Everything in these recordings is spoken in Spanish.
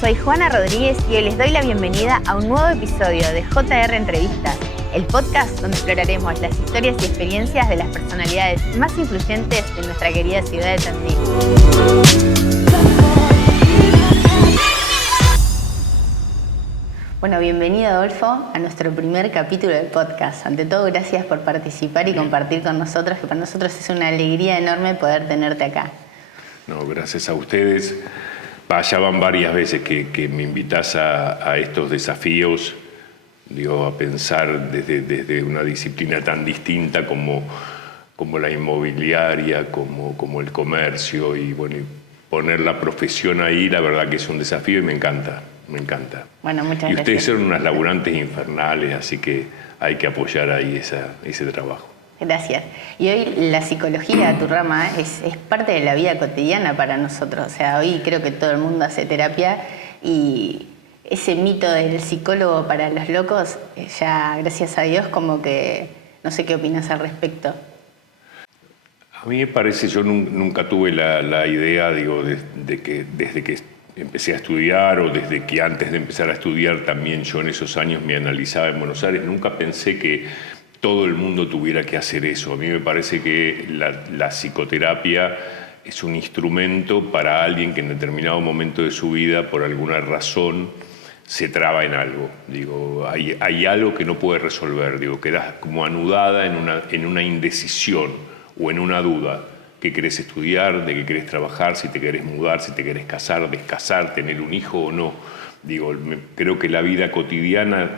soy Juana Rodríguez y hoy les doy la bienvenida a un nuevo episodio de JR Entrevistas, el podcast donde exploraremos las historias y experiencias de las personalidades más influyentes de nuestra querida ciudad de Tandil. Bueno, bienvenido Adolfo a nuestro primer capítulo del podcast. Ante todo, gracias por participar y compartir con nosotros, que para nosotros es una alegría enorme poder tenerte acá. No, gracias a ustedes. Ya van varias veces que me invitás a estos desafíos, digo, a pensar desde una disciplina tan distinta como la inmobiliaria, como el comercio, y bueno, y poner la profesión ahí, la verdad que es un desafío y me encanta. Bueno, muchas gracias. Y ustedes son unas laburantes infernales, así que hay que apoyar ahí ese trabajo. Gracias. Y hoy la psicología, tu rama, es parte de la vida cotidiana para nosotros. O sea, hoy creo que todo el mundo hace terapia y ese mito del psicólogo para los locos, ya gracias a Dios, como que no sé qué opinas al respecto. A mí me parece, yo nunca tuve la idea, digo, de que desde que empecé a estudiar o desde que antes de empezar a estudiar también yo en esos años me analizaba en Buenos Aires, nunca pensé que todo el mundo tuviera que hacer eso. A mí me parece que la psicoterapia es un instrumento para alguien que en determinado momento de su vida, por alguna razón, se traba en algo. Digo, hay algo que no puede resolver. Digo, quedas como anudada en una indecisión o en una duda. ¿Qué querés estudiar? ¿De qué querés trabajar? ¿Si te querés mudar? ¿Si te querés casar? ¿Descasar? ¿Tener un hijo o no? Digo, creo que la vida cotidiana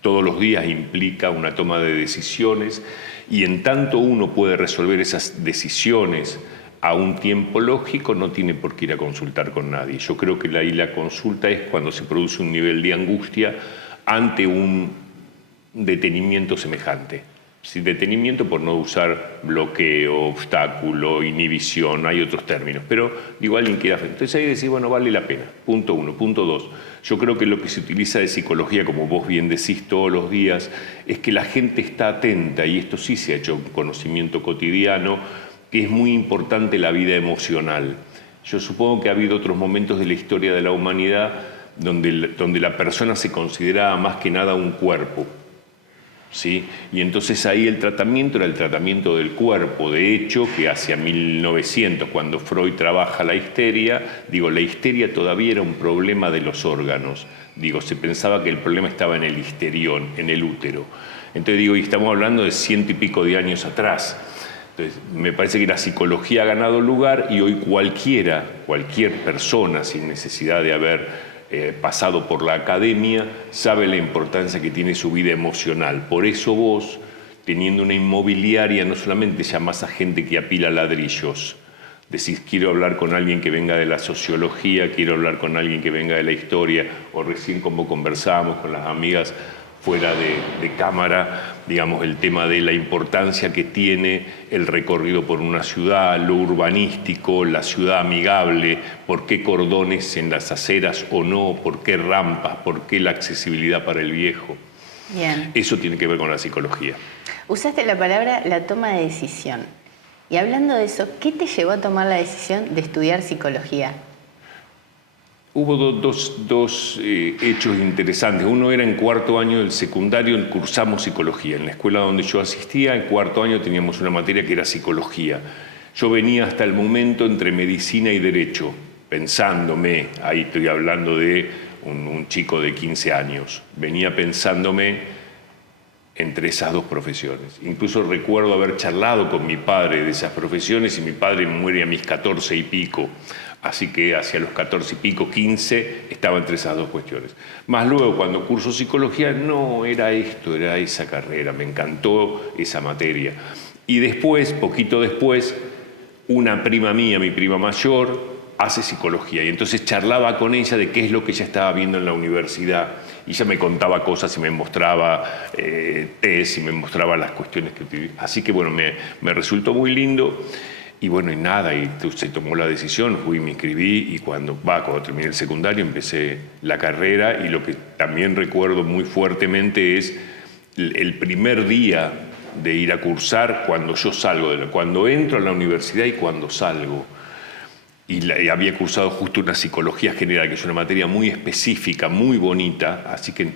todos los días implica una toma de decisiones y en tanto uno puede resolver esas decisiones a un tiempo lógico, no tiene por qué ir a consultar con nadie. Yo creo que la consulta es cuando se produce un nivel de angustia ante un detenimiento semejante. Sí, detenimiento por no usar bloqueo, obstáculo, inhibición, hay otros términos, pero digo, alguien queda frente. Entonces ahí decís, bueno, vale la pena, punto uno. Punto dos, yo creo que lo que se utiliza de psicología, como vos bien decís todos los días, es que la gente está atenta, y esto sí se ha hecho un conocimiento cotidiano, que es muy importante la vida emocional. Yo supongo que ha habido otros momentos de la historia de la humanidad donde la persona se consideraba más que nada un cuerpo. ¿Sí? Y entonces ahí el tratamiento era el tratamiento del cuerpo. De hecho, que hacia 1900, cuando Freud trabaja la histeria, la histeria todavía era un problema de los órganos. Se pensaba que el problema estaba en el histerión, en el útero. Entonces y estamos hablando de 100 y pico de años atrás. Entonces, me parece que la psicología ha ganado lugar y hoy cualquier persona, sin necesidad de haber pasado por la academia, sabe la importancia que tiene su vida emocional. Por eso vos, teniendo una inmobiliaria, no solamente llamás a gente que apila ladrillos, decís, quiero hablar con alguien que venga de la sociología, quiero hablar con alguien que venga de la historia, o recién como conversábamos con las amigas fuera de cámara, el tema de la importancia que tiene el recorrido por una ciudad, lo urbanístico, la ciudad amigable, por qué cordones en las aceras o no, por qué rampas, por qué la accesibilidad para el viejo. Bien. Eso tiene que ver con la psicología. Usaste la palabra la toma de decisión. Y hablando de eso, ¿qué te llevó a tomar la decisión de estudiar psicología? Hubo dos hechos interesantes. Uno era en cuarto año del secundario, cursamos psicología. En la escuela donde yo asistía, en cuarto año teníamos una materia que era psicología. Yo venía hasta el momento entre medicina y derecho, pensándome, ahí estoy hablando de un chico de 15 años, venía pensándome entre esas dos profesiones. Incluso recuerdo haber charlado con mi padre de esas profesiones y mi padre muere a mis 14 y pico. Así que hacia los 14 y pico, 15, estaba entre esas dos cuestiones. Más luego, cuando curso psicología, no era esto, era esa carrera, me encantó esa materia. Y después, poquito después, una prima mía, mi prima mayor, hace psicología. Y entonces charlaba con ella de qué es lo que ella estaba viendo en la universidad. Y ella me contaba cosas y me mostraba test y me mostraba las cuestiones que... Así que bueno, me resultó muy lindo. Y bueno, y nada, y se tomó la decisión, fui, me inscribí y cuando terminé el secundario empecé la carrera y lo que también recuerdo muy fuertemente es el primer día de ir a cursar cuando yo salgo, cuando entro a la universidad y cuando salgo. y había cursado justo una psicología general, que es una materia muy específica, muy bonita, así que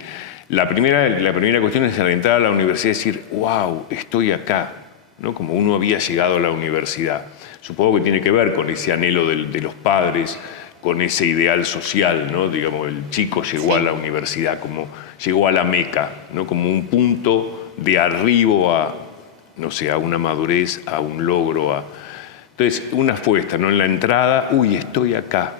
la primera cuestión es al entrar a la universidad decir, wow, estoy acá, ¿no? Como uno había llegado a la universidad. Supongo que tiene que ver con ese anhelo de los padres, con ese ideal social, ¿no? Digamos, el chico llegó a la universidad, como llegó a la Meca, ¿no? Como un punto de arribo a, no sé, a una madurez, a un logro, a... Entonces, una fue esta, ¿no? En la entrada, uy, estoy acá.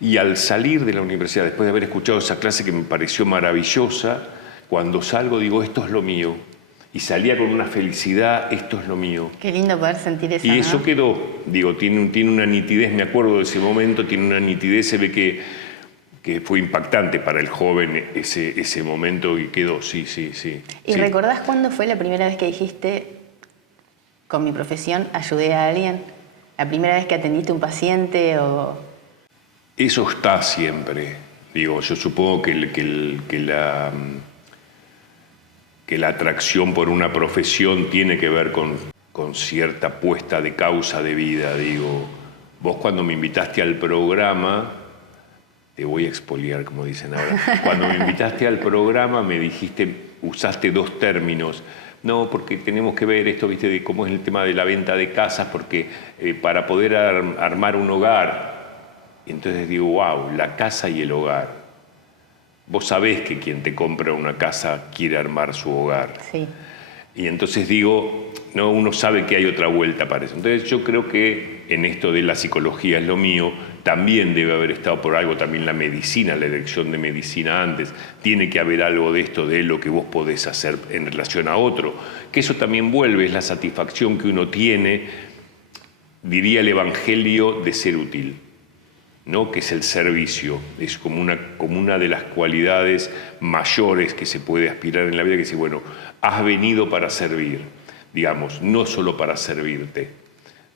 Y al salir de la universidad, después de haber escuchado esa clase que me pareció maravillosa, cuando salgo digo, esto es lo mío. Y salía con una felicidad, esto es lo mío. Qué lindo poder sentir eso, Y ¿no? eso quedó, digo, tiene una nitidez, me acuerdo de ese momento, tiene una nitidez, se ve que fue impactante para el joven ese momento y quedó, sí. ¿Y sí. recordás cuándo fue la primera vez que dijiste, con mi profesión ayudé a alguien? ¿La primera vez que atendiste a un paciente o...? Eso está siempre. Digo, yo supongo que la atracción por una profesión tiene que ver con cierta puesta de causa de vida. Digo, vos cuando me invitaste al programa, te voy a expoliar, como dicen ahora, cuando me invitaste al programa me dijiste, usaste dos términos. No, porque tenemos que ver esto, viste, de cómo es el tema de la venta de casas, porque para poder armar un hogar, entonces digo, wow, la casa y el hogar. Vos sabés que quien te compra una casa quiere armar su hogar. Sí. Y entonces digo, no, uno sabe que hay otra vuelta para eso. Entonces yo creo que en esto de la psicología es lo mío, también debe haber estado por algo también la medicina, la elección de medicina antes. Tiene que haber algo de esto, de lo que vos podés hacer en relación a otro. Que eso también vuelve, es la satisfacción que uno tiene, diría el evangelio de ser útil, ¿no? Que es el servicio, es como una de las cualidades mayores que se puede aspirar en la vida, que es, bueno, has venido para servir, digamos, no solo para servirte,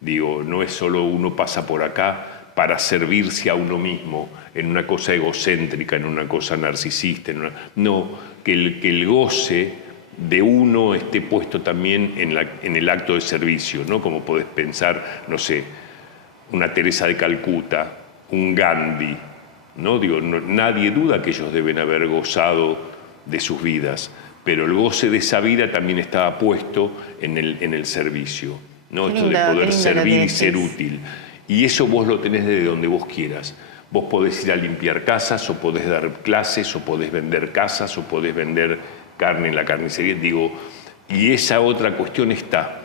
digo, no es solo uno pasa por acá para servirse a uno mismo, en una cosa egocéntrica, en una cosa narcisista, no, que el goce de uno esté puesto también en el acto de servicio, ¿no? Como podés pensar, no sé, una Teresa de Calcuta, un Gandhi, ¿no? Digo, nadie duda que ellos deben haber gozado de sus vidas, pero el goce de esa vida también estaba puesto en el servicio, ¿no? Esto de poder servir y ser útil. Y eso vos lo tenés desde donde vos quieras. Vos podés ir a limpiar casas, o podés dar clases, o podés vender casas, o podés vender carne en la carnicería, digo, y esa otra cuestión está,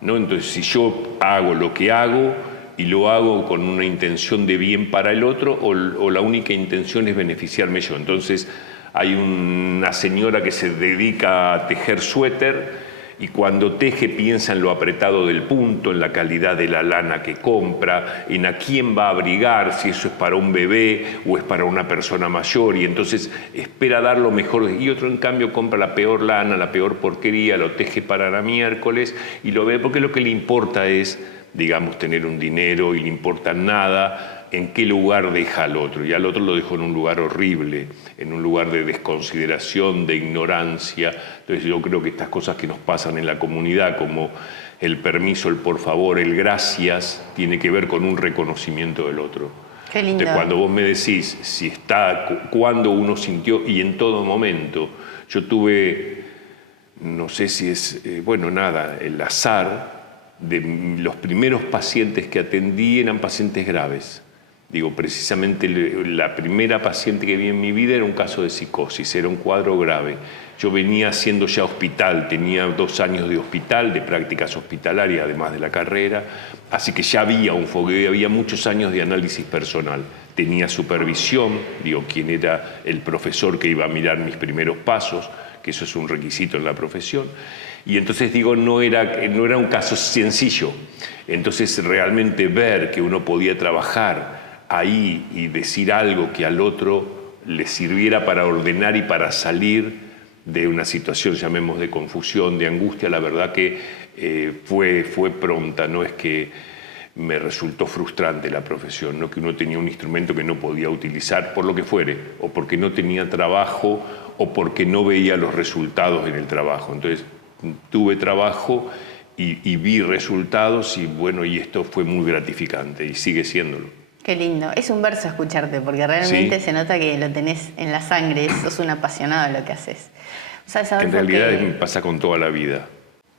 ¿no? Entonces, si yo hago lo que hago, y lo hago con una intención de bien para el otro, o la única intención es beneficiarme yo. Entonces hay una señora que se dedica a tejer suéter y cuando teje piensa en lo apretado del punto, en la calidad de la lana que compra, en a quién va a abrigar, si eso es para un bebé o es para una persona mayor, y entonces espera dar lo mejor. Y otro, en cambio, compra la peor lana, la peor porquería, lo teje para la miércoles y lo ve, porque lo que le importa es, digamos, tener un dinero, y le importa nada en qué lugar deja al otro. Y al otro lo dejó en un lugar horrible, en un lugar de desconsideración, de ignorancia. Entonces yo creo que estas cosas que nos pasan en la comunidad, como el permiso, el por favor, el gracias, tiene que ver con un reconocimiento del otro. Qué lindo. Entonces, cuando vos me decís si está, cuándo uno sintió, y en todo momento, yo tuve, no sé si es, bueno, nada, el azar de los primeros pacientes que atendí eran pacientes graves. Digo, precisamente la primera paciente que vi en mi vida era un caso de psicosis, era un cuadro grave. Yo venía haciendo ya hospital, tenía 2 años de hospital, de prácticas hospitalarias, además de la carrera, así que ya había un fogueo, había muchos años de análisis personal. Tenía supervisión, digo, quién era el profesor que iba a mirar mis primeros pasos, que eso es un requisito en la profesión. Y entonces digo, no era un caso sencillo. Entonces realmente ver que uno podía trabajar ahí y decir algo que al otro le sirviera para ordenar y para salir de una situación, llamemos, de confusión, de angustia, la verdad que fue pronta. No es que me resultó frustrante la profesión, no que uno tenía un instrumento que no podía utilizar por lo que fuere, o porque no tenía trabajo, o porque no veía los resultados en el trabajo. Entonces tuve trabajo y vi resultados, y bueno, y esto fue muy gratificante y sigue siéndolo. Qué lindo. Es un verso escucharte, porque realmente Sí, se nota que lo tenés en la sangre, sos un apasionado de lo que haces. ¿Sabes, en Adolfo, realidad me que pasa con toda la vida.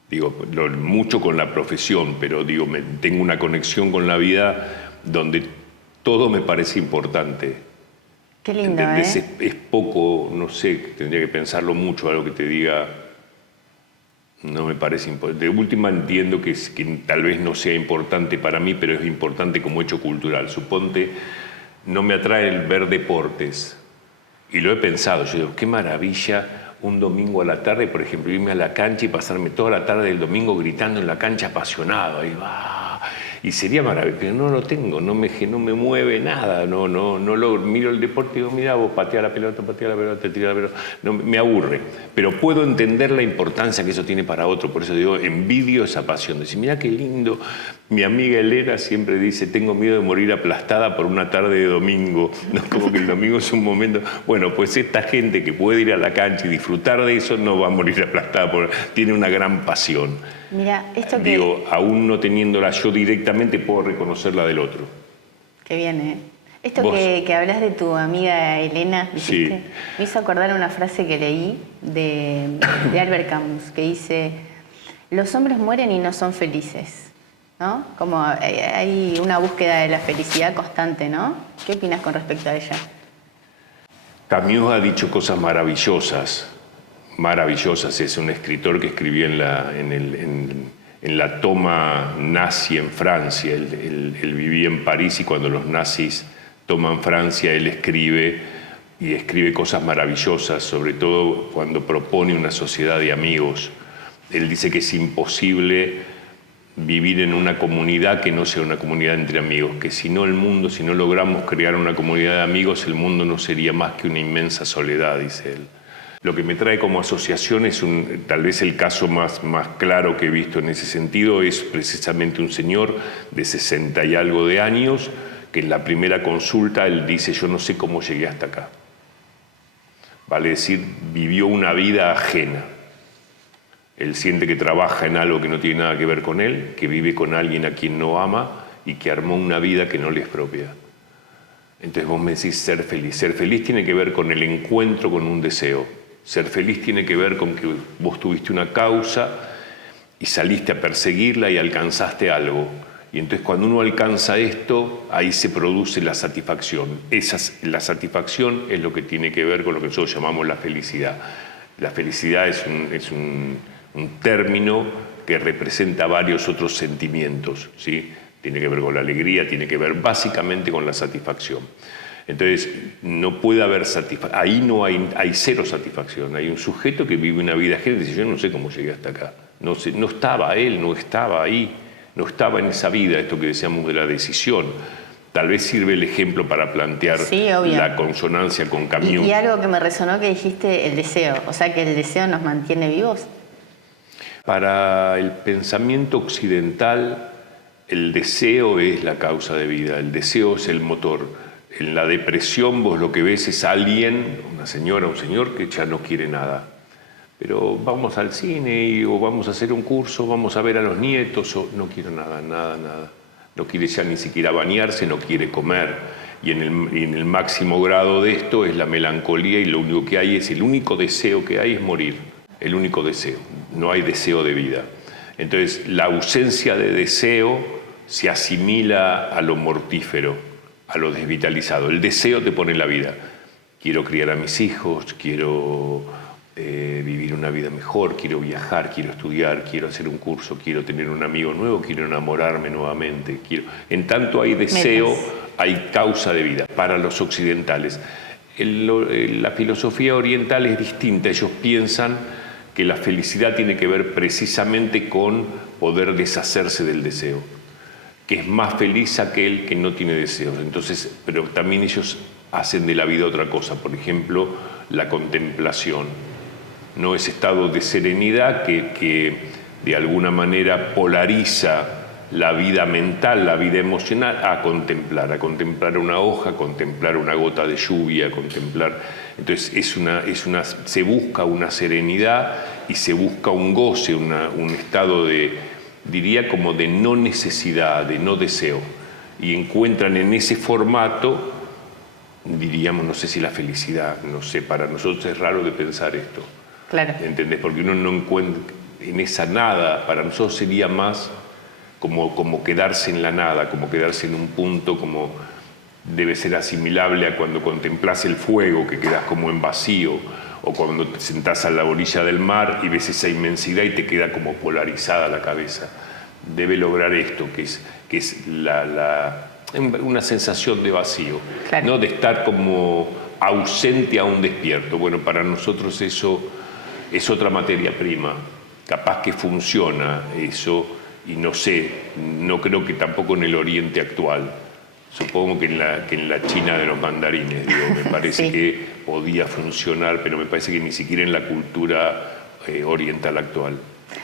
Digo, mucho con la profesión, pero digo, tengo una conexión con la vida donde todo me parece importante. qué lindo, ¿Entendés? ¿eh? Es poco, no sé, tendría que pensarlo mucho, algo que te diga, no me parece importante. De última entiendo que tal vez no sea importante para mí, pero es importante como hecho cultural. Suponte, no me atrae el ver deportes. Y lo he pensado, yo digo, qué maravilla un domingo a la tarde, por ejemplo, irme a la cancha y pasarme toda la tarde del domingo gritando en la cancha apasionado. Ahí va. Y sería maravilloso, pero no lo tengo, no me mueve nada, no lo miro el deporte y digo, mira, vos patea la pelota, tira la pelota, no, me aburre. Pero puedo entender la importancia que eso tiene para otro, por eso digo, envidio esa pasión. Decir, mira qué lindo, mi amiga Elena siempre dice, tengo miedo de morir aplastada por una tarde de domingo, ¿no? Como que el domingo es un momento, bueno, pues esta gente que puede ir a la cancha y disfrutar de eso no va a morir aplastada, tiene una gran pasión. Mira, esto que, Digo, aún no teniéndola yo directamente, puedo reconocer la del otro. que viene, esto Vos, que hablas de tu amiga Elena, sí, dijiste, me hizo acordar una frase que leí de Albert Camus, que dice, los hombres mueren y no son felices, ¿no? Como hay una búsqueda de la felicidad constante, ¿no? ¿Qué opinas con respecto a ella? Camus ha dicho cosas maravillosas, maravillosas. Es un escritor que escribió en la toma nazi en Francia. Él vivía en París y cuando los nazis toman Francia, él escribe y escribe cosas maravillosas, sobre todo cuando propone una sociedad de amigos. Él dice que es imposible vivir en una comunidad que no sea una comunidad entre amigos, que si no el mundo, si no logramos crear una comunidad de amigos, el mundo no sería más que una inmensa soledad, dice él. Lo que me trae como asociación es tal vez el caso más claro que he visto en ese sentido es precisamente un señor de 60 y algo de años que en la primera consulta él dice yo no sé cómo llegué hasta acá. Vale decir, vivió una vida ajena. Él siente que trabaja en algo que no tiene nada que ver con él, que vive con alguien a quien no ama y que armó una vida que no le es propia. Entonces vos me decís ser feliz. Ser feliz tiene que ver con el encuentro con un deseo. Ser feliz tiene que ver con que vos tuviste una causa y saliste a perseguirla y alcanzaste algo. Y entonces cuando uno alcanza esto, ahí se produce la satisfacción. La satisfacción es lo que tiene que ver con lo que nosotros llamamos la felicidad. La felicidad es un término que representa varios otros sentimientos, ¿sí? Tiene que ver con la alegría, tiene que ver básicamente con la satisfacción. Entonces, no puede haber satisfacción, ahí no hay cero satisfacción. Hay un sujeto que vive una vida ajena y dice, yo no sé cómo llegué hasta acá. No estaba él, no estaba ahí, no estaba en esa vida, esto que decíamos de la decisión. Tal vez sirve el ejemplo para plantear Sí, obvio. la consonancia con Camus. Y algo que me resonó que dijiste, el deseo, o sea que el deseo nos mantiene vivos. Para el pensamiento occidental, el deseo es la causa de vida, el deseo es el motor. En la depresión vos lo que ves es alguien, una señora, un señor que ya no quiere nada. Pero vamos al cine o vamos a hacer un curso, vamos a ver a los nietos, o no quiero nada. No quiere ya ni siquiera bañarse, no quiere comer. Y en el máximo grado de esto es la melancolía y lo único que hay es, el único deseo que hay es morir. El único deseo, no hay deseo de vida. Entonces, la ausencia de deseo se asimila a lo mortífero, a lo desvitalizado. El deseo te pone en la vida. Quiero criar a mis hijos, quiero vivir una vida mejor, quiero viajar, quiero estudiar, quiero hacer un curso, quiero tener un amigo nuevo, quiero enamorarme nuevamente. En tanto hay deseo, Metas. hay causa de vida para los occidentales. La filosofía oriental es distinta. Ellos piensan que la felicidad tiene que ver precisamente con poder deshacerse del deseo, que es más feliz aquel que no tiene deseos. Entonces, pero también ellos hacen de la vida otra cosa, por ejemplo, la contemplación. No ese estado de serenidad que de alguna manera polariza la vida mental, la vida emocional, a contemplar una hoja, a contemplar una gota de lluvia, a contemplar. Entonces se busca una serenidad y se busca un goce, un estado de, diría como de no necesidad, de no deseo. y encuentran en ese formato, diríamos, no sé si la felicidad, no sé, para nosotros es raro de pensar esto. Claro. ¿Entendés? Porque uno no encuentra en esa nada, para nosotros sería más como quedarse en la nada, como quedarse en un punto, como debe ser asimilable a cuando contemplás el fuego, que quedas como en vacío, o cuando te sentás a la orilla del mar y ves esa inmensidad y te queda como polarizada la cabeza. Debe lograr esto, que es una sensación de vacío, claro. ¿no? De estar como ausente a un despierto. Bueno, para nosotros eso es otra materia prima, capaz que funciona eso, y no sé, no creo que tampoco en el Oriente actual. Supongo que en la China de los mandarines, digo, me parece sí. que podía funcionar, pero me parece que ni siquiera en la cultura oriental actual.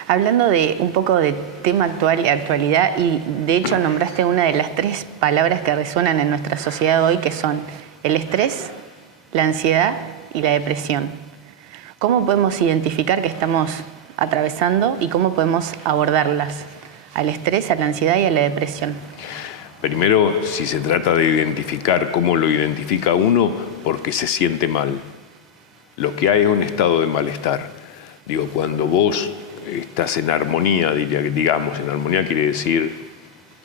Hablando de un poco de tema actual y actualidad, y de hecho nombraste una de las 3 palabras que resuenan en nuestra sociedad hoy, que son el estrés, la ansiedad y la depresión. ¿Cómo podemos identificar que estamos atravesando y cómo podemos abordarlas? Al estrés, a la ansiedad y a la depresión. Primero, si se trata de identificar cómo lo identifica uno, porque se siente mal. Lo que hay es un estado de malestar. Digo, cuando vos estás en armonía, digamos, en armonía quiere decir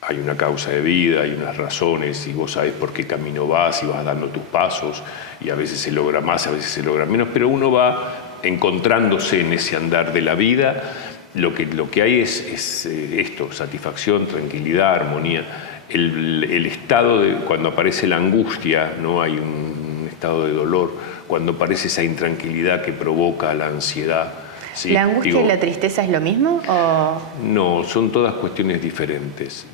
hay una causa de vida, hay unas razones, y vos sabés por qué camino vas y vas dando tus pasos, y a veces se logra más, a veces se logra menos, pero uno va encontrándose en ese andar de la vida. Lo que hay es esto, satisfacción, tranquilidad, armonía. El estado de cuando aparece la angustia, ¿no? Hay un estado de dolor, cuando aparece esa intranquilidad que provoca la ansiedad. ¿Sí? ¿La angustia y la tristeza es lo mismo? ¿O? No, son todas cuestiones diferentes.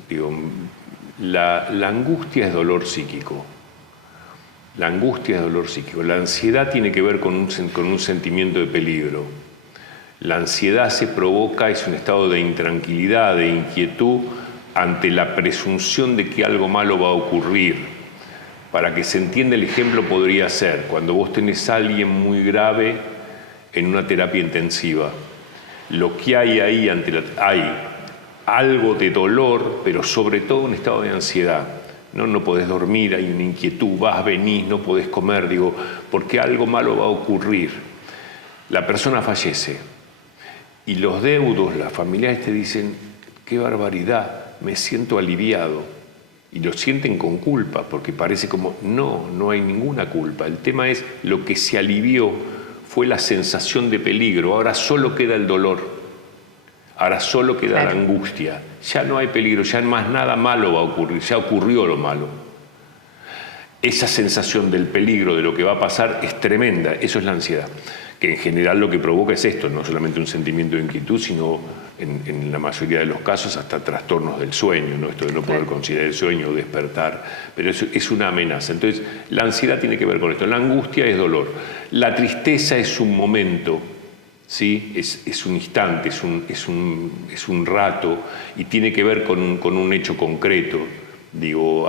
La angustia es dolor psíquico. La angustia es dolor psíquico. La ansiedad tiene que ver con un sentimiento de peligro. La ansiedad se provoca, es un estado de intranquilidad, de inquietud ante la presunción de que algo malo va a ocurrir. Para que se entienda el ejemplo podría ser cuando vos tenés a alguien muy grave en una terapia intensiva. Lo que hay ahí hay algo de dolor, pero sobre todo un estado de ansiedad. No podés dormir, hay una inquietud, vas, venís, no podés comer, porque algo malo va a ocurrir. La persona fallece. Y los deudos, las familiares te dicen, qué barbaridad, me siento aliviado. Y lo sienten con culpa, porque parece como, no hay ninguna culpa. El tema es, lo que se alivió fue la sensación de peligro, ahora solo queda el dolor, ahora solo queda la angustia. Ya no hay peligro, ya más nada malo va a ocurrir, ya ocurrió lo malo. Esa sensación del peligro, de lo que va a pasar, es tremenda, eso es la ansiedad. Que en general lo que provoca es esto, no solamente un sentimiento de inquietud, sino en la mayoría de los casos hasta trastornos del sueño, ¿no? Esto de no poder conciliar el sueño o despertar, pero eso es una amenaza. Entonces, la ansiedad tiene que ver con esto, la angustia es dolor, la tristeza es un momento, ¿sí? Es un instante, es un rato, y tiene que ver con un hecho concreto.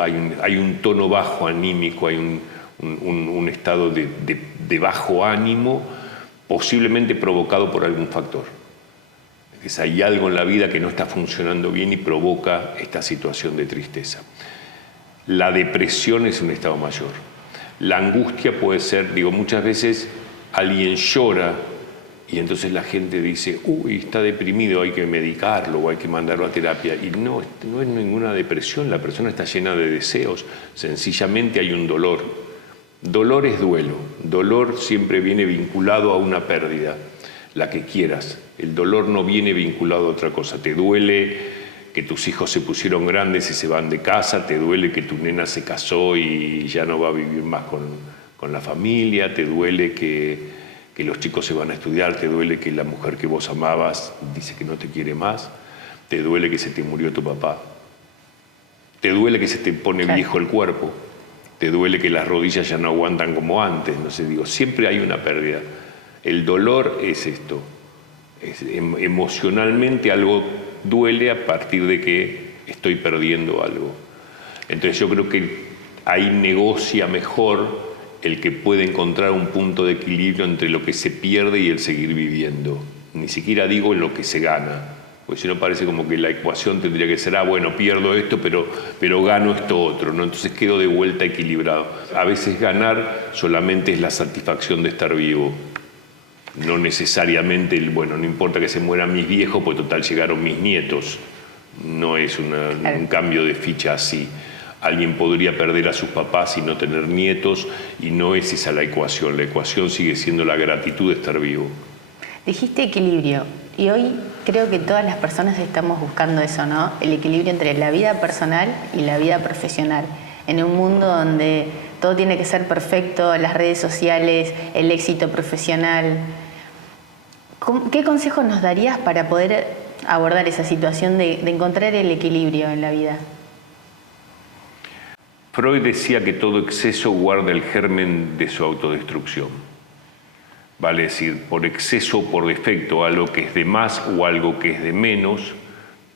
Hay un tono bajo anímico, hay un estado de bajo ánimo, posiblemente provocado por algún factor. Hay algo en la vida que no está funcionando bien y provoca esta situación de tristeza. La depresión es un estado mayor. La angustia puede ser, muchas veces alguien llora y entonces la gente dice, está deprimido, hay que medicarlo o hay que mandarlo a terapia. Y no es ninguna depresión, la persona está llena de deseos, sencillamente hay un dolor. Dolor es duelo, dolor siempre viene vinculado a una pérdida, la que quieras. El dolor no viene vinculado a otra cosa. Te duele que tus hijos se pusieron grandes y se van de casa, te duele que tu nena se casó y ya no va a vivir más con la familia, te duele que los chicos se van a estudiar, te duele que la mujer que vos amabas dice que no te quiere más, te duele que se te murió tu papá, te duele que se te pone viejo el cuerpo, te duele que las rodillas ya no aguantan como antes, siempre hay una pérdida. El dolor es esto, emocionalmente algo duele a partir de que estoy perdiendo algo. Entonces yo creo que ahí negocia mejor el que puede encontrar un punto de equilibrio entre lo que se pierde y el seguir viviendo. Ni siquiera digo lo que se gana, Porque si no parece como que la ecuación tendría que ser, bueno, pierdo esto, pero gano esto otro, ¿no? Entonces quedo de vuelta equilibrado. A veces ganar solamente es la satisfacción de estar vivo. No necesariamente, bueno, no importa que se mueran mis viejos, pues total llegaron mis nietos. No es un cambio de ficha así. Alguien podría perder a sus papás y no tener nietos, y no es esa la ecuación. La ecuación sigue siendo la gratitud de estar vivo. Dijiste equilibrio, y hoy creo que todas las personas estamos buscando eso, ¿no? El equilibrio entre la vida personal y la vida profesional. En un mundo donde todo tiene que ser perfecto, las redes sociales, el éxito profesional. ¿Qué consejos nos darías para poder abordar esa situación de encontrar el equilibrio en la vida? Freud decía que todo exceso guarda el germen de su autodestrucción. Vale decir, por exceso o por defecto, algo que es de más o algo que es de menos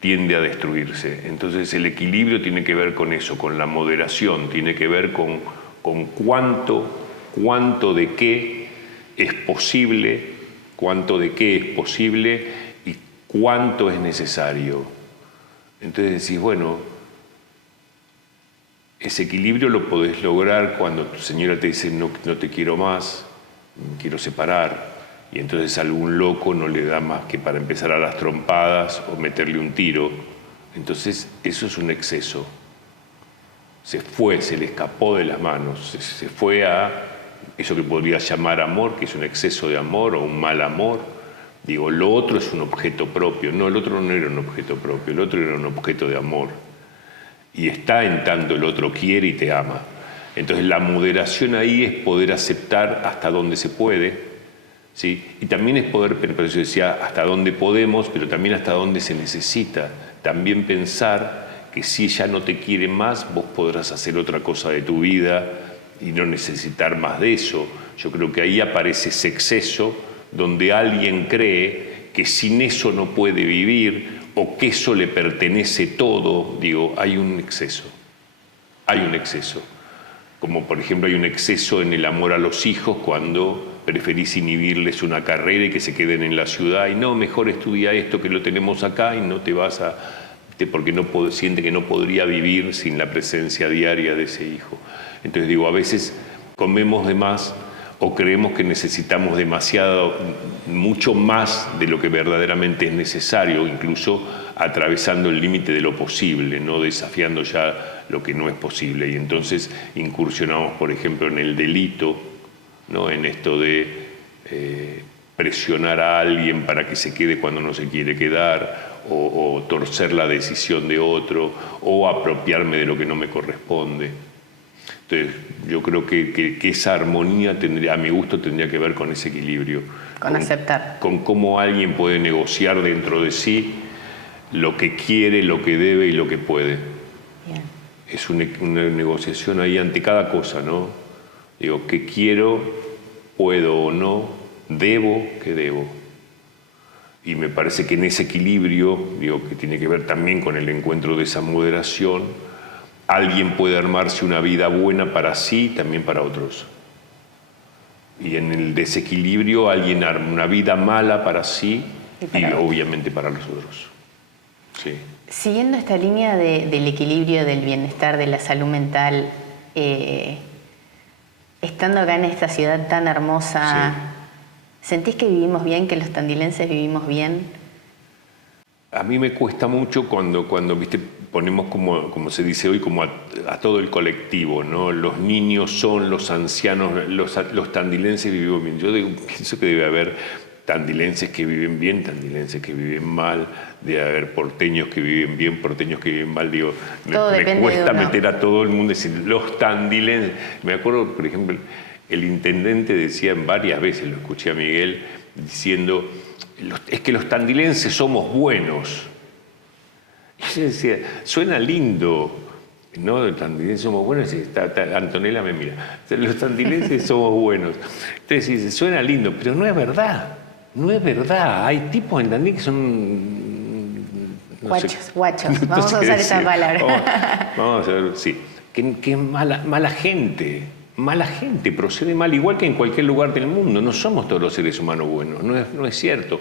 tiende a destruirse. Entonces el equilibrio tiene que ver con eso, con la moderación, tiene que ver con cuánto de qué es posible, y cuánto es necesario. Entonces decís, bueno, ese equilibrio lo podés lograr cuando tu señora te dice no te quiero más, me quiero separar, y entonces algún loco no le da más que para empezar a las trompadas o meterle un tiro. Entonces eso es un exceso. Se le escapó de las manos, se fue a eso que podrías llamar amor, que es un exceso de amor o un mal amor. Digo, lo otro es un objeto propio. No, el otro no era un objeto propio, el otro era un objeto de amor. Y está en tanto el otro quiere y te ama. Entonces la moderación ahí es poder aceptar hasta dónde se puede, ¿sí? Y también es poder, por eso decía, hasta dónde podemos, pero también hasta dónde se necesita. También pensar que si ella no te quiere más, vos podrás hacer otra cosa de tu vida y no necesitar más de eso. Yo creo que ahí aparece ese exceso donde alguien cree que sin eso no puede vivir o que eso le pertenece todo. Digo, hay un exceso. Como por ejemplo hay un exceso en el amor a los hijos cuando preferís inhibirles una carrera y que se queden en la ciudad y no, mejor estudia esto que lo tenemos acá y no te vas a... porque siente que no podría vivir sin la presencia diaria de ese hijo. Entonces digo, a veces comemos de más o creemos que necesitamos mucho más de lo que verdaderamente es necesario, incluso atravesando el límite de lo posible, no desafiando ya lo que no es posible. Y entonces incursionamos, por ejemplo, en el delito, ¿no? En esto de presionar a alguien para que se quede cuando no se quiere quedar, o torcer la decisión de otro, o apropiarme de lo que no me corresponde. Entonces, yo creo que esa armonía a mi gusto tendría que ver con ese equilibrio. Con aceptar. Con cómo alguien puede negociar dentro de sí lo que quiere, lo que debe y lo que puede. Bien. Es una negociación ahí ante cada cosa, ¿no? Digo, ¿qué quiero? ¿Puedo o no? ¿Debo? ¿Qué debo? Y me parece que en ese equilibrio, digo, que tiene que ver también con el encuentro de esa moderación, alguien puede armarse una vida buena para sí y también para otros. Y en el desequilibrio alguien arma una vida mala para sí y obviamente para los otros. Sí. Siguiendo esta línea del equilibrio, del bienestar, de la salud mental, estando acá en esta ciudad tan hermosa, sí. ¿Sentís que vivimos bien, que los tandilenses vivimos bien? A mí me cuesta mucho cuando ¿viste? Ponemos como se dice hoy, como a todo el colectivo, ¿no? Los niños son, los ancianos, los tandilenses vivimos bien. Yo pienso que debe haber tandilenses que viven bien, tandilenses que viven mal, debe haber porteños que viven bien, porteños que viven mal. Digo, me cuesta meter a todo el mundo y decir, los tandilenses. Me acuerdo, por ejemplo, el intendente decía varias veces, lo escuché a Miguel, diciendo, es que los tandilenses somos buenos. Y yo decía, suena lindo, ¿no? Los tandilenses somos buenos. Antonella me mira, los tandilenses somos buenos. Entonces dice, suena lindo, pero no es verdad. No es verdad. Hay tipos en Tandil que son... Guachos. Vamos a usar esa palabra. Vamos a ver, sí. Que es mala gente. Mala gente, procede mal, igual que en cualquier lugar del mundo. No somos todos los seres humanos buenos, no es cierto.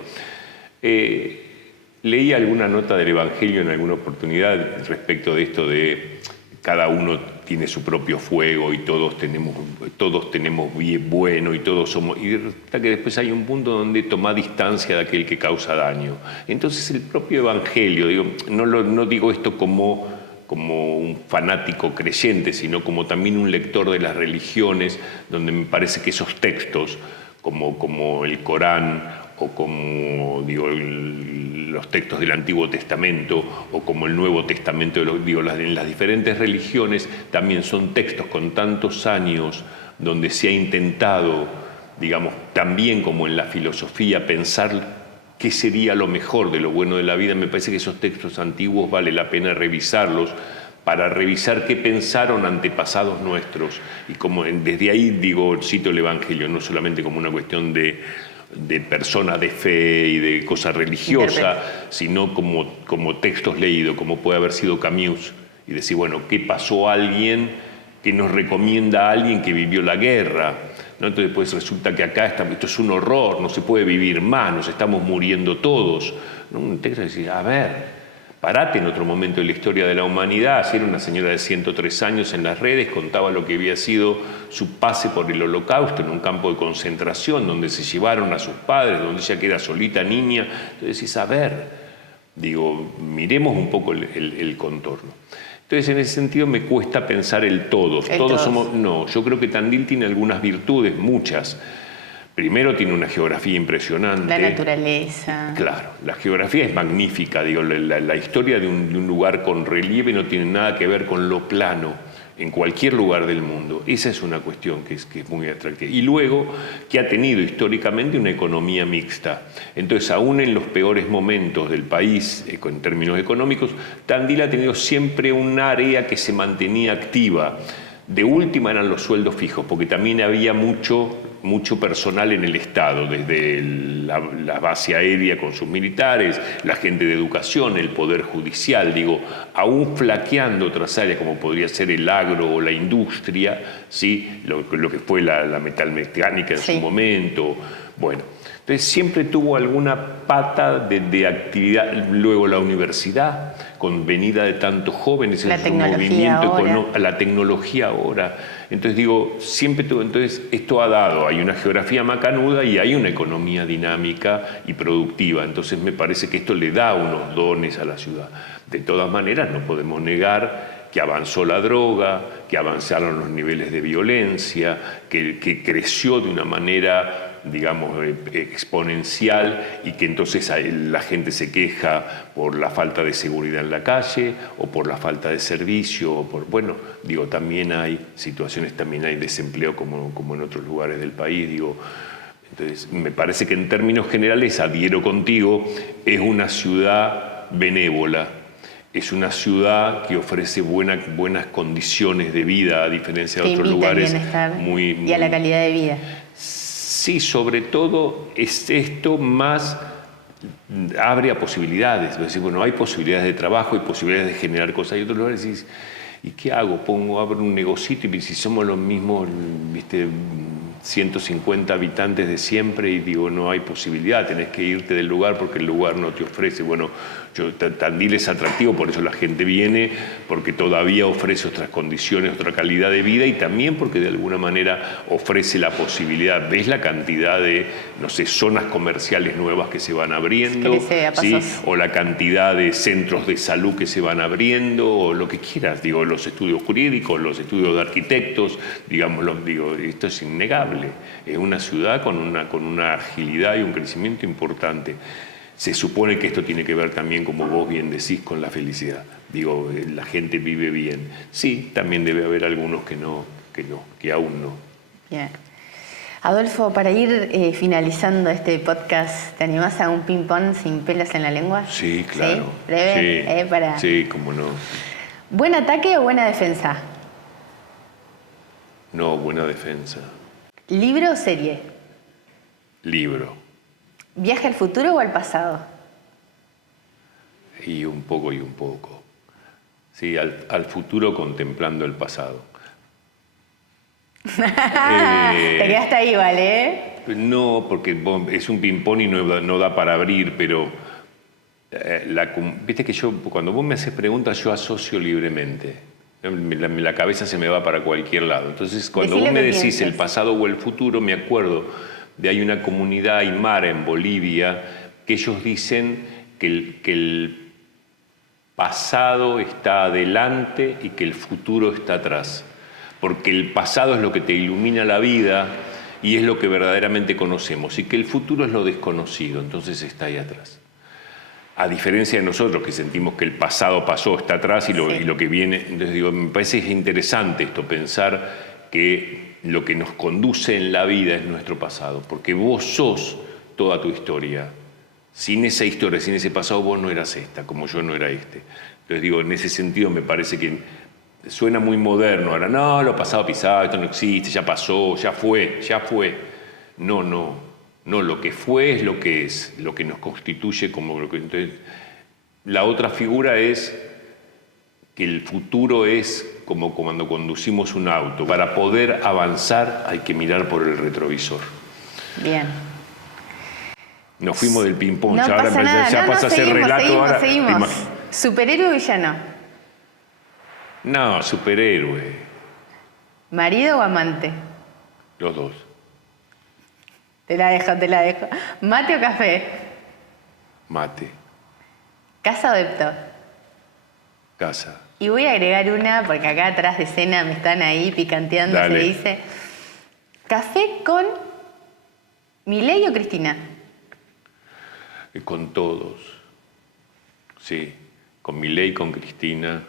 Leí alguna nota del Evangelio en alguna oportunidad respecto de esto de cada uno tiene su propio fuego y todos tenemos bien bueno y todos somos... Y resulta que después hay un punto donde toma distancia de aquel que causa daño. Entonces el propio Evangelio, digo, no digo esto como un fanático creyente, sino como también un lector de las religiones, donde me parece que esos textos, como el Corán, o como digo, los textos del Antiguo Testamento o como el Nuevo Testamento, en las diferentes religiones también son textos con tantos años donde se ha intentado, digamos, también como en la filosofía, pensar qué sería lo mejor de lo bueno de la vida. Me parece que esos textos antiguos vale la pena revisarlos para revisar qué pensaron antepasados nuestros y como desde ahí digo, cito el Evangelio, no solamente como una cuestión de persona de fe y de cosa religiosa, sino como textos leídos, como puede haber sido Camus, y decir, bueno, ¿qué pasó a alguien que nos recomienda a alguien que vivió la guerra? ¿No? Entonces pues resulta que acá esto es un horror, no se puede vivir más, nos estamos muriendo todos. ¿No? Un texto que decir, a ver, parate en otro momento de la historia de la humanidad. Así era una señora de 103 años en las redes, contaba lo que había sido su pase por el Holocausto en un campo de concentración donde se llevaron a sus padres, donde ella queda solita niña. Entonces decís, a ver, digo, miremos un poco el contorno. Entonces en ese sentido me cuesta pensar el todos. Todos somos... No, yo creo que Tandil tiene algunas virtudes, muchas. Primero tiene una geografía impresionante. La naturaleza. Claro, la geografía es magnífica. Digo, la historia de un lugar con relieve no tiene nada que ver con lo plano en cualquier lugar del mundo. Esa es una cuestión que es muy atractiva. Y luego, que ha tenido históricamente una economía mixta. Entonces, aún en los peores momentos del país, en términos económicos, Tandil ha tenido siempre un área que se mantenía activa. De última eran los sueldos fijos, porque también había mucho personal en el Estado, desde la base aérea con sus militares, la gente de educación, el poder judicial, digo, aún flaqueando otras áreas como podría ser el agro o la industria, ¿sí? lo que fue la metalmecánica en su momento, bueno. Entonces siempre tuvo alguna pata de actividad, luego la universidad, con venida de tantos jóvenes, la tecnología ahora. La tecnología ahora. Entonces digo, siempre tuvo, entonces esto ha dado, hay una geografía macanuda y hay una economía dinámica y productiva, entonces me parece que esto le da unos dones a la ciudad. De todas maneras no podemos negar que avanzó la droga, que avanzaron los niveles de violencia, que creció de una manera, digamos, exponencial y que entonces la gente se queja por la falta de seguridad en la calle o por la falta de servicio, o bueno, digo, también hay situaciones, también hay desempleo como en otros lugares del país, digo. Entonces, me parece que en términos generales, adhiero contigo, es una ciudad benévola. Es una ciudad que ofrece buenas condiciones de vida, a diferencia de otros lugares. Y a la calidad de vida. Sí, sobre todo es esto más abre a posibilidades. Es decir, bueno, hay posibilidades de trabajo, hay posibilidades de generar cosas. Y otros lugares decís, ¿y qué hago? Abro un negocito y si somos los mismos, 150 habitantes de siempre y digo, no hay posibilidad, tenés que irte del lugar porque el lugar no te ofrece. Bueno, Tandil es atractivo, por eso la gente viene, porque todavía ofrece otras condiciones, otra calidad de vida y también porque de alguna manera ofrece la posibilidad. ¿Ves la cantidad de, no sé, zonas comerciales nuevas que se van abriendo? ¿Sí? O la cantidad de centros de salud que se van abriendo, o lo que quieras, digo, los estudios jurídicos, los estudios de arquitectos, digo, esto es innegable. Es una ciudad con una agilidad y un crecimiento importante. Se supone que esto tiene que ver también, como vos bien decís, con la felicidad. Digo, la gente vive bien. Sí, también debe haber algunos que aún no. Bien. Adolfo, para ir finalizando este podcast, ¿te animás a un ping-pong sin pelos en la lengua? Sí, claro. ¿Sí? ¿Breve? Sí, cómo no. ¿Buen ataque o buena defensa? No, buena defensa. ¿Libro o serie? Libro. ¿Viaje al futuro o al pasado? Y un poco. Sí, al futuro contemplando el pasado. Te quedaste ahí, ¿vale? No, porque es un ping-pong y no da para abrir, pero Viste que yo, cuando vos me haces preguntas, yo asocio libremente. La cabeza se me va para cualquier lado. Entonces, cuando vos me decís el pasado o el futuro, me acuerdo de hay una comunidad aymara en Bolivia que ellos dicen que el pasado está adelante y que el futuro está atrás. Porque el pasado es lo que te ilumina la vida y es lo que verdaderamente conocemos, y que el futuro es lo desconocido, entonces está ahí atrás. A diferencia de nosotros, que sentimos que el pasado pasó, está atrás y lo que viene. Entonces digo, me parece interesante esto, pensar que lo que nos conduce en la vida es nuestro pasado, porque vos sos toda tu historia. Sin esa historia, sin ese pasado, vos no eras esta, como yo no era este. Entonces digo, en ese sentido me parece que suena muy moderno. Ahora, no, lo pasado pisado, esto no existe, ya pasó, ya fue. No, lo que fue es lo que nos constituye como lo que... Entonces, la otra figura es que el futuro es como cuando conducimos un auto. Para poder avanzar hay que mirar por el retrovisor. Bien. Nos fuimos del ping-pong, No ahora pasa nada. ya pasa a ser relato. Seguimos. ¿Superhéroe o villano? No, superhéroe. ¿Marido o amante? Los dos. Te la dejo. ¿Mate o café? Mate. ¿Casa o depto? Casa. Y voy a agregar una, porque acá atrás de escena me están ahí picanteando, Dale. se dice. ¿Café con Milei o Cristina? Con todos. Sí. Con Milei, con Cristina,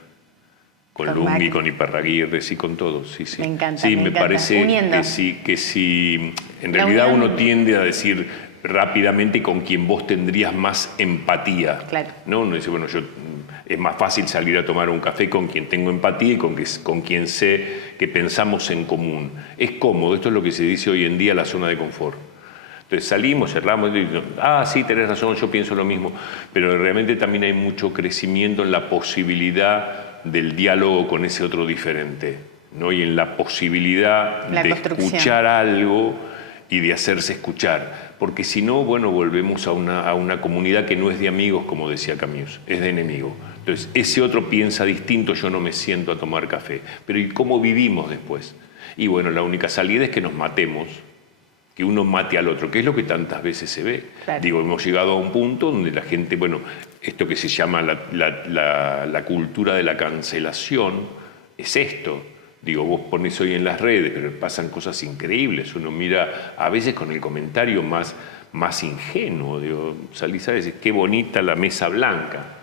con Lunghi, Macri. con Iparraguirre, sí, con todos. Sí, sí. Me encanta, sí, me me encanta. parece Uniendo. que si en La realidad unión. uno tiende a decir rápidamente con quien vos tendrías más empatía. Claro. ¿No? Uno dice, bueno, es más fácil salir a tomar un café con quien tengo empatía y con quien sé que pensamos en común. Es cómodo, esto es lo que se dice hoy en día la zona de confort. Entonces salimos, cerramos, sí, tenés razón, yo pienso lo mismo, pero realmente también hay mucho crecimiento en la posibilidad del diálogo con ese otro diferente, ¿no? Y en la posibilidad de escuchar algo y de hacerse escuchar, porque si no, bueno, volvemos a una comunidad que no es de amigos, como decía Camus, es de enemigos. Entonces, ese otro piensa distinto, yo no me siento a tomar café, pero ¿y cómo vivimos después? Y bueno, la única salida es que nos matemos, que uno mate al otro, que es lo que tantas veces se ve. Claro. Digo, hemos llegado a un punto donde la gente, bueno, esto que se llama la cultura de la cancelación, es esto. Digo, vos ponés hoy en las redes, pero pasan cosas increíbles. Uno mira a veces con el comentario más ingenuo. Digo, salís a decir, qué bonita la mesa blanca.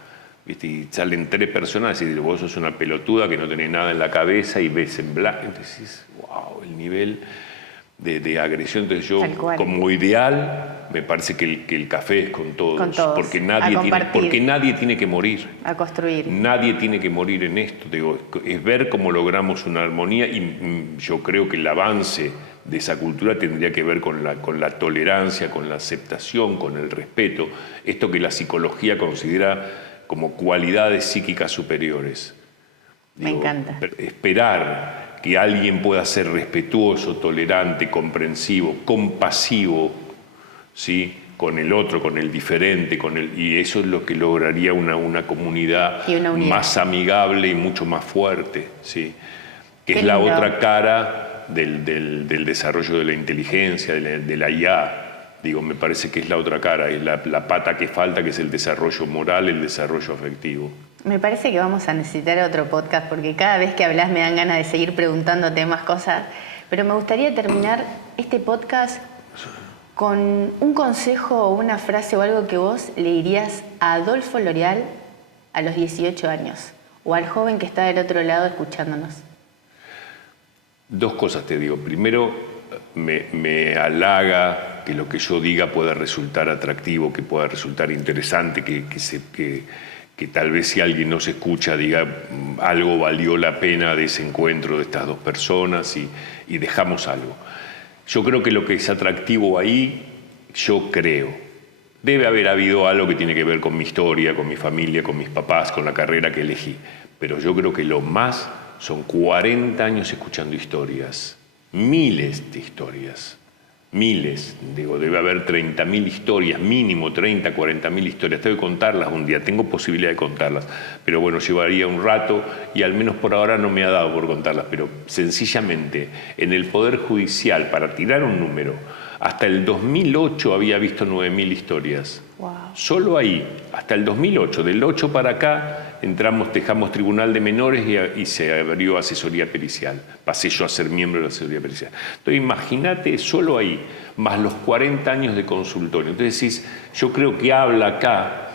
¿Viste? Y salen 3 personas y dicen, vos sos una pelotuda que no tenés nada en la cabeza y ves en blanco. Entonces decís, wow, el nivel de agresión. Entonces yo, como ideal, me parece que el café es con todos. Porque nadie tiene que morir. A construir. Nadie tiene que morir en esto. Digo, es ver cómo logramos una armonía, y yo creo que el avance de esa cultura tendría que ver con la tolerancia, con la aceptación, con el respeto. Esto que la psicología considera como cualidades psíquicas superiores. Me encanta. Esperar que alguien pueda ser respetuoso, tolerante, comprensivo, compasivo, ¿sí? Con el otro, con el diferente, y eso es lo que lograría una comunidad más amigable y mucho más fuerte, ¿sí? Que es la otra cara del desarrollo de la inteligencia, de la IA. Digo, me parece que es la otra cara, es la pata que falta, que es el desarrollo moral, el desarrollo afectivo. Me parece que vamos a necesitar otro podcast, porque cada vez que hablas me dan ganas de seguir preguntándote más cosas, pero me gustaría terminar este podcast con un consejo o una frase o algo que vos le dirías a Adolfo L'Oreal a los 18 años, o al joven que está del otro lado escuchándonos. 2 cosas te digo. Primero, me halaga que lo que yo diga pueda resultar atractivo, que pueda resultar interesante, que tal vez si alguien nos escucha diga algo valió la pena de ese encuentro de estas 2 personas y dejamos algo. Yo creo que lo que es atractivo ahí, debe haber habido algo que tiene que ver con mi historia, con mi familia, con mis papás, con la carrera que elegí. Pero yo creo que lo más son 40 años escuchando historias, miles de historias, miles, digo, debe haber 30.000 historias, mínimo 30, 40.000 historias. Tengo que contarlas un día, tengo posibilidad de contarlas, pero bueno, llevaría un rato y al menos por ahora no me ha dado por contarlas, pero sencillamente en el Poder Judicial, para tirar un número, hasta el 2008 había visto 9.000 historias. Wow. Solo ahí, hasta el 2008. Del 8 para acá dejamos Tribunal de Menores y se abrió asesoría pericial. Pasé yo a ser miembro de la asesoría pericial. Entonces imagínate solo ahí, más los 40 años de consultorio. Entonces decís, yo creo que habla acá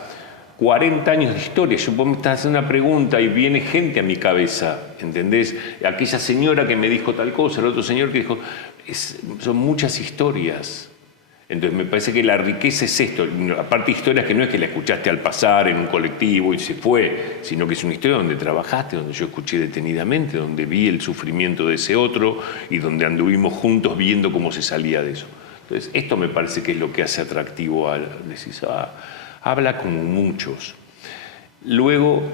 40 años de historia. Vos me estás haciendo una pregunta y viene gente a mi cabeza, ¿entendés? Aquella señora que me dijo tal cosa, el otro señor que dijo... son muchas historias. Entonces me parece que la riqueza es esto. Aparte historias que no es que la escuchaste al pasar en un colectivo y se fue, sino que es una historia donde trabajaste, donde yo escuché detenidamente, donde vi el sufrimiento de ese otro y donde anduvimos juntos viendo cómo se salía de eso. Entonces esto me parece que es lo que hace atractivo a... Decís, habla como muchos. Luego,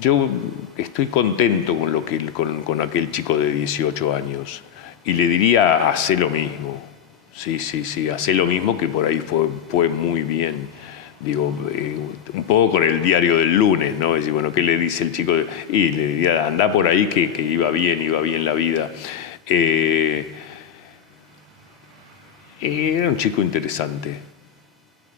yo estoy contento con aquel chico de 18 años. Y le diría, hacé lo mismo. Sí, hacé lo mismo, que por ahí fue muy bien. Digo, un poco con el diario del lunes, ¿no? Es decir, bueno, ¿qué le dice el chico? Y le diría, andá por ahí que iba bien la vida. Era un chico interesante.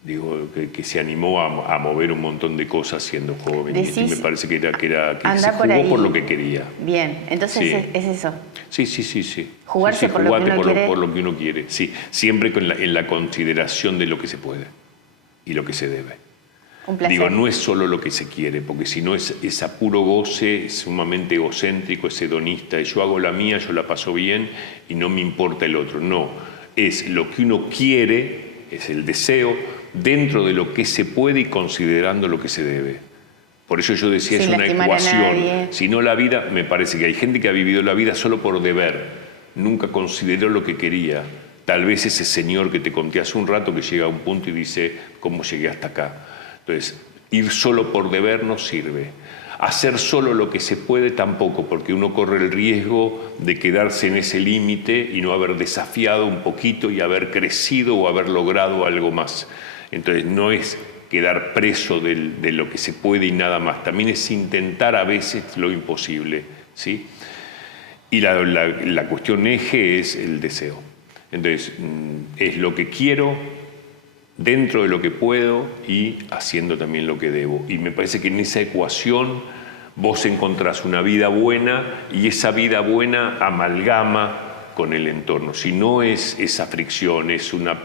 Digo, que se animó a mover un montón de cosas siendo joven. Y me parece que se jugó por lo que quería. Bien, entonces sí. es eso. Sí. Jugarse por lo que uno quiere. Sí, siempre en la consideración de lo que se puede y lo que se debe. Un placer. Digo, no es solo lo que se quiere, porque si no es a puro goce, es sumamente egocéntrico, es hedonista. Yo hago la mía, yo la paso bien y no me importa el otro. No, es lo que uno quiere, es el deseo, dentro de lo que se puede y considerando lo que se debe. Por eso yo decía, sin es una ecuación. Si no, la vida, me parece que hay gente que ha vivido la vida solo por deber, nunca consideró lo que quería. Tal vez ese señor que te conté hace un rato que llega a un punto y dice, ¿cómo llegué hasta acá? Entonces, ir solo por deber no sirve. Hacer solo lo que se puede tampoco, porque uno corre el riesgo de quedarse en ese límite y no haber desafiado un poquito y haber crecido o haber logrado algo más. Entonces no es quedar preso de lo que se puede y nada más, también es intentar a veces lo imposible, ¿sí? Y la cuestión eje es el deseo. Entonces es lo que quiero, dentro de lo que puedo y haciendo también lo que debo. Y me parece que en esa ecuación vos encontrás una vida buena y esa vida buena amalgama con el entorno. Si no es esa fricción, es una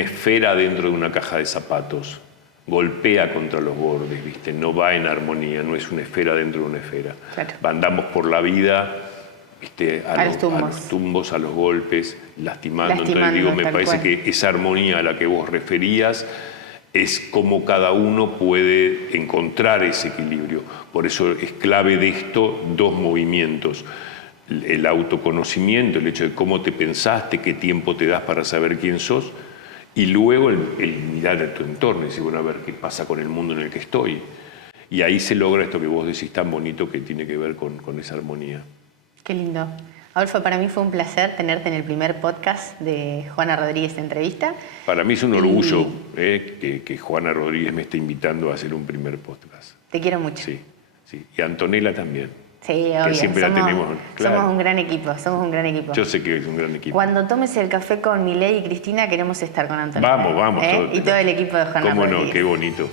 esfera dentro de una caja de zapatos. Golpea contra los bordes, ¿viste? No va en armonía, no es una esfera dentro de una esfera. Claro. Andamos por la vida, ¿viste? A los tumbos, a los golpes, lastimando. Entonces digo, me parece que esa armonía a la que vos referías es como cada uno puede encontrar ese equilibrio. Por eso es clave de esto dos movimientos. El autoconocimiento, el hecho de cómo te pensaste, qué tiempo te das para saber quién sos, y luego el mirar a tu entorno y decir, bueno, a ver qué pasa con el mundo en el que estoy. Y ahí se logra esto que vos decís tan bonito que tiene que ver con esa armonía. Qué lindo. Adolfo, para mí fue un placer tenerte en el primer podcast de Juana Rodríguez Entrevista. Para mí es un orgullo que Juana Rodríguez me esté invitando a hacer un primer podcast. Te quiero mucho. Sí. Y Antonella también. Sí, obvio. Que siempre la tenemos. Claro. Somos un gran equipo, Yo sé que es un gran equipo. Cuando tomes el café con Milei y Cristina, queremos estar con Antonella. Vamos. Y todo el equipo de Juana Cómo Rodríguez. no, qué bonito.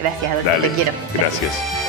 Gracias, Adolfo, Dale, te quiero. Gracias.